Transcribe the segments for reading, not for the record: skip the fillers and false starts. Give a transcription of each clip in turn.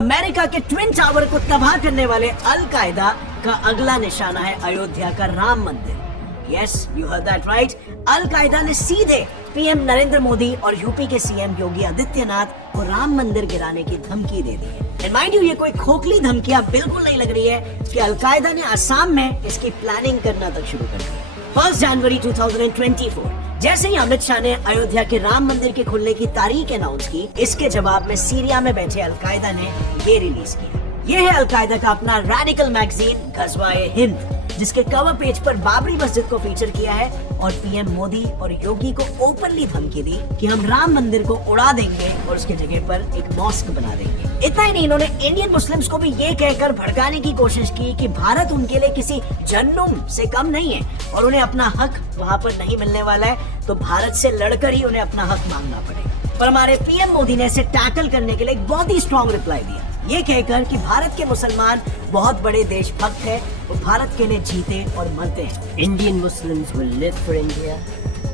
America के twin tower को तबाह करने वाले अल कायदा का अगला निशाना है अयोध्या का Ram Mandir. Yes, you heard that right. Al Qaeda ने सीधे पीएम नरेंद्र मोदी और यूपी के सीएम योगी आदित्यनाथ को राम मंदिर गिराने की धमकी दे दी है। एंड माइंड यू, ये कोई खोखली धमकियां बिल्कुल नहीं लग रही है कि अल कायदा ने असम में इसकी प्लानिंग करना तक शुरू कर दिया। 1 जनवरी 2024 जैसे ही अमित शाह ने अयोध्या के राम मंदिर के खुलने की तारीख अनाउंस की, इसके जवाब में सीरिया में बैठे अल कायदा ने ये रिलीज किया। ये है अल कायदा का अपना रेडिकल मैगजीन गज़वाए हिंद, जिसके कवर पेज पर बाबरी मस्जिद को फीचर किया है और पीएम मोदी और योगी को ओपनली धमकी दी कि हम राम मंदिर को उड़ा देंगे और उसके जगह पर एक मॉस्क बना देंगे। इतना ही नहीं, इन्होंने इंडियन मुस्लिम्स को भी ये कहकर भड़काने की कोशिश की कि भारत उनके लिए किसी जन्नुम से कम नहीं है और उन्हें अपना हक वहाँ पर नहीं मिलने वाला है, तो भारत से लड़कर ही उन्हें अपना हक मांगना पड़ेगा। पर हमारे पीएम मोदी ने इसे टैकल करने के लिए एक बहुत ही स्ट्रॉन्ग रिप्लाई दिया, ये कहकर कि भारत के मुसलमान बहुत बड़े देशभक्त हैं, वो भारत के लिए जीते और मरते हैं। Indian Muslims will live for India,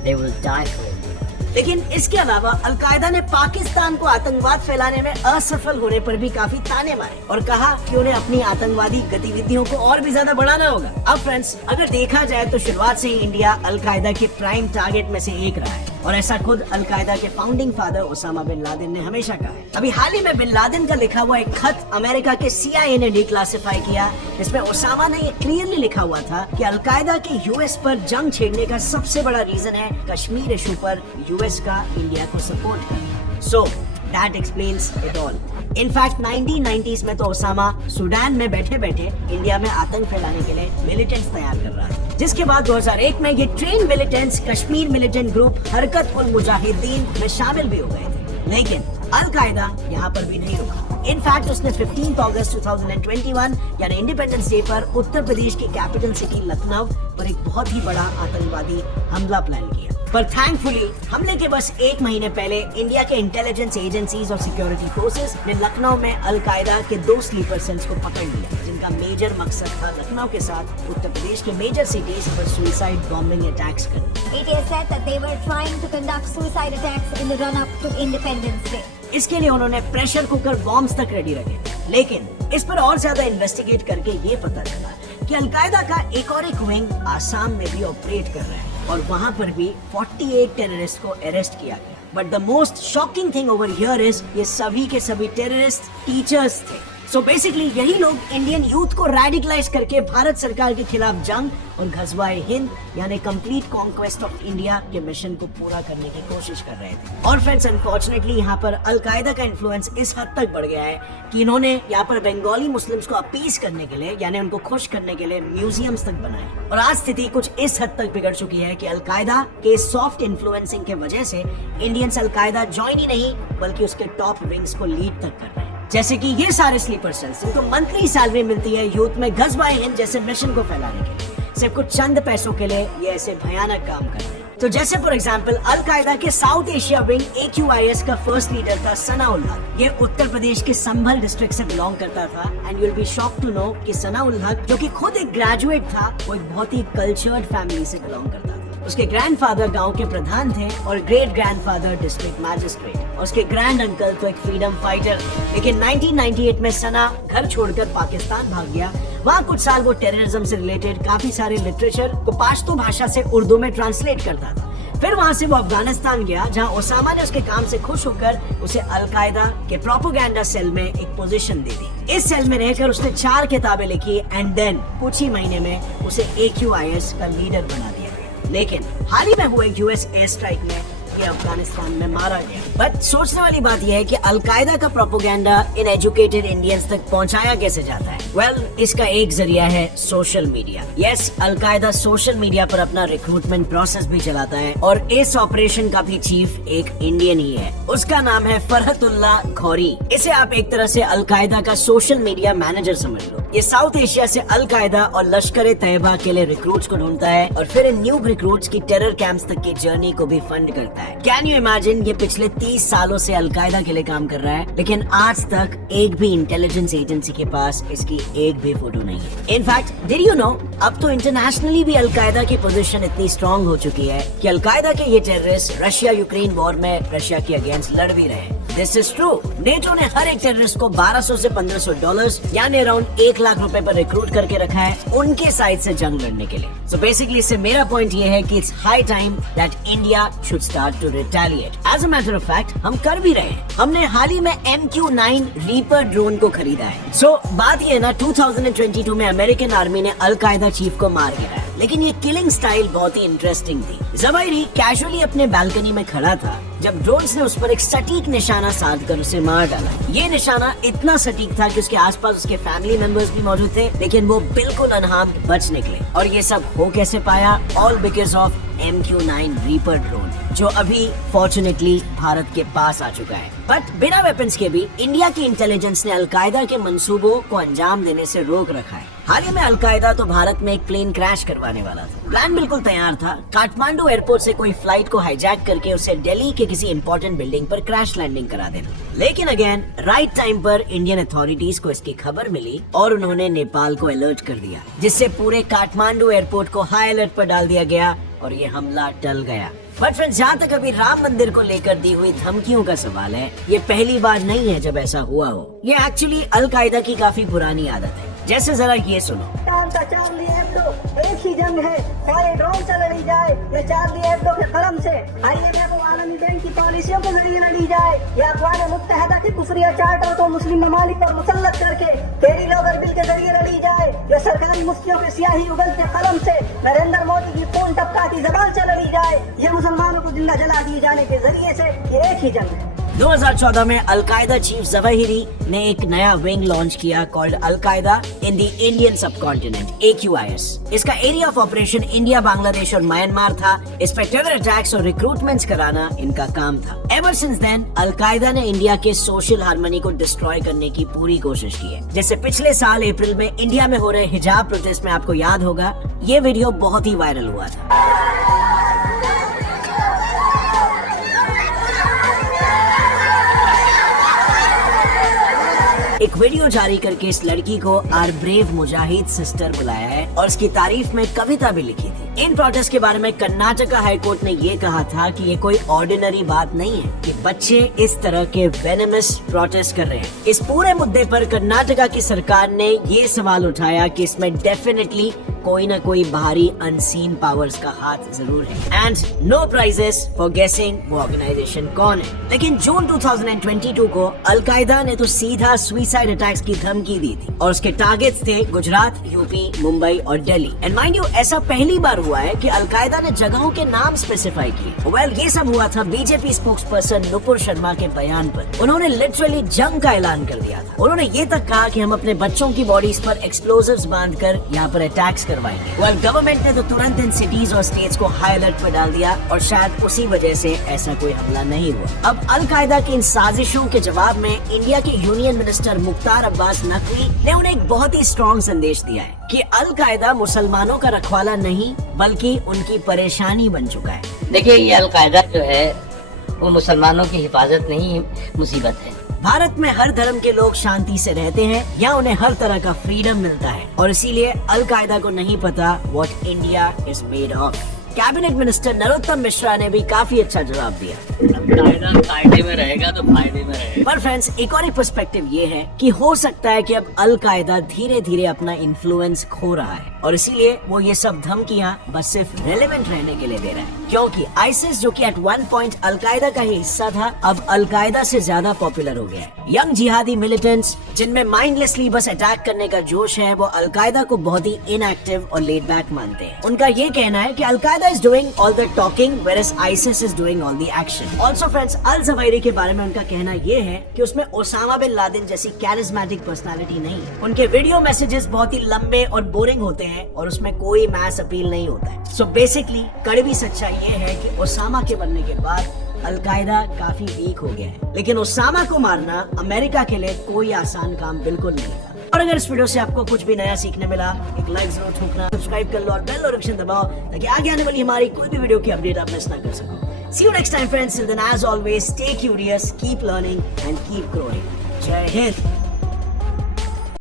they will die for India. लेकिन इसके अलावा अल कायदा ने पाकिस्तान को आतंकवाद फैलाने में असफल होने पर भी काफी ताने मारे और कहा कि उन्हें अपनी आतंकवादी गतिविधियों को और भी ज्यादा बढ़ाना होगा। अब फ्रेंड्स, अगर देखा जाए तो शुरुआत से ही इंडिया अल कायदा के प्राइम टारगेट में से एक रहा है और ऐसा खुद अल कायदा के founding father Osama bin Laden ने हमेशा कहा है। अभी हाल ही में बिन लादेन का लिखा हुआ एक खत अमेरिका के CIA ने डिक्लासिफाई किया, जिसमें ओसामा ने ये क्लियरली लिखा हुआ था कि अल कायदा के यूएस पर जंग छेड़ने का सबसे बड़ा रीजन है कश्मीर इशू पर यूएस का इंडिया को सपोर्ट करना। So that explains it all. In fact 1990s में तो ओसामा सूडान में बैठे बैठे इंडिया में आतंक फैलाने के लिए मिलिटेंट्स तैयार कर रहा था, जिसके बाद 2001 में ये train militants Kashmir militant group हरकत उल मुजाहिदीन में शामिल भी हो गए थे। लेकिन अल कायदा यहाँ पर भी नहीं रुका। इनफैक्ट उसने 15 अगस्त 2021 यानी इंडिपेंडेंस डे पर उत्तर प्रदेश की कैपिटल सिटी लखनऊ पर एक बहुत ही बड़ा आतंकवादी हमला प्लान किया। पर थैंकफुली हमले के बस 1 महीने पहले इंडिया के इंटेलिजेंस एजेंसीज और सिक्योरिटी फोर्सेस ने लखनऊ में अल कायदा के 2 स्लीपर सेल्स को पकड़ लिया, जिनका मेजर मकसद था लखनऊ के साथ उत्तर प्रदेश के मेजर सिटीज पर सुसाइड बॉम्बिंग अटैक्स करना। It is said that they were trying to conduct suicide attacks in the run-up to Independence Day. इसके लिए उन्होंने प्रेशर कुकर बॉम्ब्स तक रेडी रखे, लेकिन इस पर और ज्यादा इन्वेस्टिगेट करके ये पता चला कि अल कायदा का एक और विंग आसाम में भी ऑपरेट कर रहा है और वहाँ पर भी 48 टेररिस्ट को अरेस्ट किया गया। But the most shocking thing over here is ये सभी के सभी टेररिस्ट टीचर्स थे। सो बेसिकली यही लोग इंडियन यूथ को रेडिकलाइज करके भारत सरकार के खिलाफ जंग और गज़वाए हिंद यानी कंप्लीट कॉन्क्वेस्ट ऑफ इंडिया के मिशन को पूरा करने की कोशिश कर रहे थे। और फ्रेंड्स, अनफॉर्चुनेटली यहाँ पर अल कायदा का इन्फ्लुएंस इस हद तक बढ़ गया है कि इन्होंने यहाँ पर बंगाली मुस्लिम्स को अपीस करने के लिए यानी उनको खुश करने के लिए म्यूजियम्स तक बनाए। और आज स्थिति कुछ इस हद तक बिगड़ चुकी है कि अल कायदा के सॉफ्ट इन्फ्लुएंसिंग के वजह से इंडियंस अल कायदा ज्वाइन ही नहीं बल्कि उसके टॉप विंग्स को लीड तक कर रहे हैं। जैसे कि ये सारे स्लीपर सेल्स, इनको मंथली सैलरी मिलती है यूथ में गज़वाए हिंद जैसे मिशन को फैलाने के लिए। सिर्फ कुछ चंद पैसों के लिए ये ऐसे भयानक काम कर रहे हैं। तो जैसे फॉर एग्जांपल अल कायदा के साउथ एशिया विंग AQIS का फर्स्ट लीडर था सनाउल हक। ये उत्तर प्रदेश के संभल डिस्ट्रिक्ट से बिलोंग करता था and you will be shocked to know कि सनाउल हक, जो कि खुद एक ग्रेजुएट था, वो एक बहुत ही कल्चर्ड फैमिली से बिलोंग करता था। उसके ग्रैंडफादर गांव के प्रधान थे और ग्रेट ग्रैंडफादर डिस्ट्रिक्ट मैजिस्ट्रेट, और उसके ग्रैंड अंकल तो एक फ्रीडम फाइटर। लेकिन 1998 में सना घर छोड़कर पाकिस्तान भाग गया। वहाँ कुछ साल वो टेररिज्म से रिलेटेड काफी सारे लिटरेचर को पश्तो भाषा से उर्दू में ट्रांसलेट करता था। फिर वहाँ से वो अफगानिस्तान गया, जहाँ ओसामा ने उसके काम से खुश होकर उसे अल कायदा के प्रोपेगेंडा सेल में एक पोजीशन दे दी। इस सेल में रहकर उसने 4 किताबें लिखी एंड देन कुछ ही महीने में उसे AQIS का लीडर बना दिया। लेकिन हाल ही में हुए US एयर स्ट्राइक में ये अफगानिस्तान में मारा गया। बट सोचने वाली बात यह है कि अल कायदा का प्रोपेगेंडा इन एजुकेटेड इंडियंस तक पहुंचाया कैसे जाता है? वेल, इसका एक जरिया है सोशल मीडिया। यस, अल कायदा सोशल मीडिया पर अपना रिक्रूटमेंट प्रोसेस भी चलाता है और इस ऑपरेशन का भी चीफ एक इंडियन ही है। उसका नाम है फरहतुल्लाह घौरी। इसे आप एक तरह से अल कायदा का सोशल मीडिया मैनेजर समझ लो। ये साउथ एशिया से अल कायदा और लश्कर तैयबा के लिए रिक्रूट्स को ढूंढता है और फिर इन न्यू रिक्रूट्स की टेरर कैंप्स तक की जर्नी को भी फंड करता है। कैन यू इमेजिन, ये पिछले 30 सालों से अल कायदा के लिए काम कर रहा है, लेकिन आज तक एक भी इंटेलिजेंस एजेंसी के पास इसकी एक भी फोटो नहीं है। इनफैक्ट डिड यू नो, अब तो इंटरनेशनली भी अल कायदा की पोजीशन इतनी स्ट्रांग हो चुकी है कि अल कायदा के ये टेररिस्ट रशिया यूक्रेन वॉर में रशिया के अगेंस्ट लड़ भी रहे हैं। This is true. नेटो ने हर एक टेररिस्ट को $1200 से $1500 यानी अराउंड 1 लाख रुपए पर रिक्रूट करके रखा है उनके साइड से जंग लड़ने के लिए। सो बेसिकली इससे मेरा पॉइंट ये है कि it's high time that India should start to retaliate. As a matter of fact हम कर भी रहे हैं। हमने हाल ही में MQ-9 रीपर ड्रोन को खरीदा है। सो बात ये है ना, 2022 में अमेरिकन आर्मी ने अलकायदा चीफ को मार गिराया, लेकिन ये किलिंग स्टाइल बहुत ही इंटरेस्टिंग थी। ज़वाहिरी कैजुअली अपने बालकनी में खड़ा था जब ड्रोन्स ने उस पर एक सटीक निशाना साध कर उसे मार डाला। ये निशाना इतना सटीक था कि उसके आसपास उसके फैमिली मेंबर्स भी मौजूद थे, लेकिन वो बिल्कुल अनहार्म्ड बच निकले। और ये सब हो कैसे पाया? All because of MQ-9 reaper drone, जो अभी फॉर्चुनेटली भारत के पास आ चुका है। बट बिना वेपन्स के भी इंडिया की इंटेलिजेंस ने अलकायदा के मंसूबों को अंजाम देने से रोक रखा है। हाल ही में अलकायदा तो भारत में एक प्लेन क्रैश करवाने वाला था। प्लान बिल्कुल तैयार था, काठमांडू एयरपोर्ट से कोई फ्लाइट को हाईजैक करके उसे दिल्ली के किसी इंपॉर्टेंट बिल्डिंग पर क्रैश लैंडिंग करा देना। लेकिन अगेन राइट टाइम पर इंडियन अथॉरिटीज को इसकी खबर मिली और उन्होंने नेपाल को अलर्ट कर दिया, जिससे पूरे काठमांडू एयरपोर्ट को हाई अलर्ट पर डाल दिया गया और ये हमला टल गया। बट फ्रेंड्स, जहाँ तक अभी राम मंदिर को लेकर दी हुई धमकियों का सवाल है, ये पहली बार नहीं है जब ऐसा हुआ हो। ये एक्चुअली अलकायदा की काफी पुरानी आदत है। जैसे जरा ये सुनो। चार्ली एब्डो एक ही जंग है, चाहे ड्रोन से लड़ी जाए या चार्ली एब्डो के कलम से, IMF और आलमी बैंक की पॉलिसियों के जरिए लड़ी जाए या अक़वाम मुत्तहिदा के कुफरिया चार्टर को मुस्लिम ममालिक पर मुसल्लत करके कैरी लोगर बिल के जरिए लड़ी जाए या सरकारी मुफ्तियों के स्याही उगलते कलम से नरेंद्र मोदी की खून टपकाती जबान से लड़ी जाए या मुसलमानों को जिंदा जला दिए जाने के जरिए से, ये एक ही जंग है। 2014 में अलकायदा चीफ ज़वाहिरी ने एक नया विंग लॉन्च किया called al Qaeda in the Indian subcontinent, AQIS। इसका area of operation India, Bangladesh और म्यांमार था। इस पे टेरर अटैक्स और रिक्रूटमेंट्स कराना इनका काम था। एवर सिंस देन अलकायदा ने इंडिया के सोशल हार्मनी को डिस्ट्रॉय करने की पूरी कोशिश की है। जैसे पिछले साल अप्रैल में इंडिया में हो रहे हिजाब प्रोटेस्ट में आपको याद होगा, ये वीडियो बहुत ही वायरल हुआ था। एक वीडियो जारी करके इस लड़की को आर ब्रेव मुजाहिद सिस्टर बुलाया है और इसकी तारीफ में कविता भी लिखी थी। इन प्रोटेस्ट के बारे में कर्नाटका हाई कोर्ट ने ये कहा था कि ये कोई ऑर्डिनरी बात नहीं है कि बच्चे इस तरह के वेनमस प्रोटेस्ट कर रहे हैं। इस पूरे मुद्दे पर कर्नाटका की सरकार ने ये सवाल उठाया कि इसमें डेफिनेटली कोई ना कोई बाहरी अनसीन पावर्स का हाथ जरूर है एंड नो प्राइजेस फॉर गेसिंग वो ऑर्गेनाइजेशन कौन है। लेकिन जून 2022 को अलकायदा ने तो सीधा सुसाइड अटैक्स की धमकी दी थी और उसके टारगेट्स थे गुजरात, यूपी, मुंबई और दिल्ली। एंड माइंड यू, ऐसा पहली बार हुआ है कि अलकायदा ने जगहों के नाम स्पेसिफाई किए। वेल, ये सब हुआ था BJP spokes person Nupur Sharma के बयान पर। उन्होंने लिटरली जंग का ऐलान कर दिया था। उन्होंने ये तक कहा कि हम अपने बच्चों की बॉडीज पर एक्सप्लोजिव्स बांधकर यहाँ पर अटैक्स करवाएंगे। वेल, गवर्नमेंट ने तो तुरंत इन सिटीज और स्टेट्स को हाई अलर्ट पर डाल दिया और शायद उसी वजह से ऐसा कोई हमला नहीं हुआ। अब अलकायदा की इन साजिशों के जवाब में इंडिया के यूनियन मिनिस्टर मुख्तार अब्बास नकवी ने उन्हें एक बहुत ही स्ट्रॉन्ग संदेश दिया है कि अलकायदा मुसलमानों का रखवाला नहीं बल्कि उनकी परेशानी बन चुका है। देखिए, ये अलकायदा जो है वो मुसलमानों की हिफाजत नहीं, मुसीबत है। भारत में हर धर्म के लोग शांति से रहते हैं या उन्हें हर तरह का फ्रीडम मिलता है और इसीलिए अलकायदा को नहीं पता what India is made of. Cabinet minister Narottam Mishra ने भी काफी अच्छा जवाब दिया। अलकायदा कायदे में रहेगा तो फायदे में रहेगा। पर फ्रेंड्स, एक और पर्सपेक्टिव ये है कि हो सकता है कि अब अलकायदा धीरे धीरे अपना इन्फ्लुएंस खो रहा है और इसीलिए वो ये सब धमकियां बस सिर्फ रेलेवेंट रहने के लिए दे रहा है, क्योंकि आईसिस जो कि एट वन पॉइंट अलकायदा का ही हिस्सा था, अब अलकायदा से ज्यादा पॉपुलर हो गया है। यंग जिहादी मिलिटेंट्स जिनमें माइंडलेसली बस अटैक करने का जोश है, वो अलकायदा को बहुत ही इनएक्टिव और लेड बैक मानते हैं। उनका ये कहना है कि al Qaeda is doing all the talking whereas ISIS is doing all the action. Also friends, al Zawahiri के बारे में उनका कहना ये है कि उसमें ओसामा बिन लादेन जैसी कैरिस्मेटिक पर्सनालिटी नहीं है। उनके वीडियो मैसेजेस बहुत ही लंबे और बोरिंग होते हैं और उसमें कोई मैस अपील नहीं होता है। सो बेसिकली कड़वी सच्चाई ये है कि ओसामा के बनने के बाद अलकायदा काफी वीक हो गया है, लेकिन ओसामा को मारना अमेरिका के लिए कोई आसान काम बिल्कुल नहीं था। और अगर इस वीडियो से आपको कुछ भी नया सीखने मिला, एक लाइक जरूर ठोकना, सब्सक्राइब कर लो और बेल नोटिफिकेशन दबाओ ताकि आगे आने वाली हमारी कोई भी वीडियो की अपडेट आप मिस ना कर सको। See you next time friends. Till then, as always, stay curious, keep learning and keep growing. Jai Hind.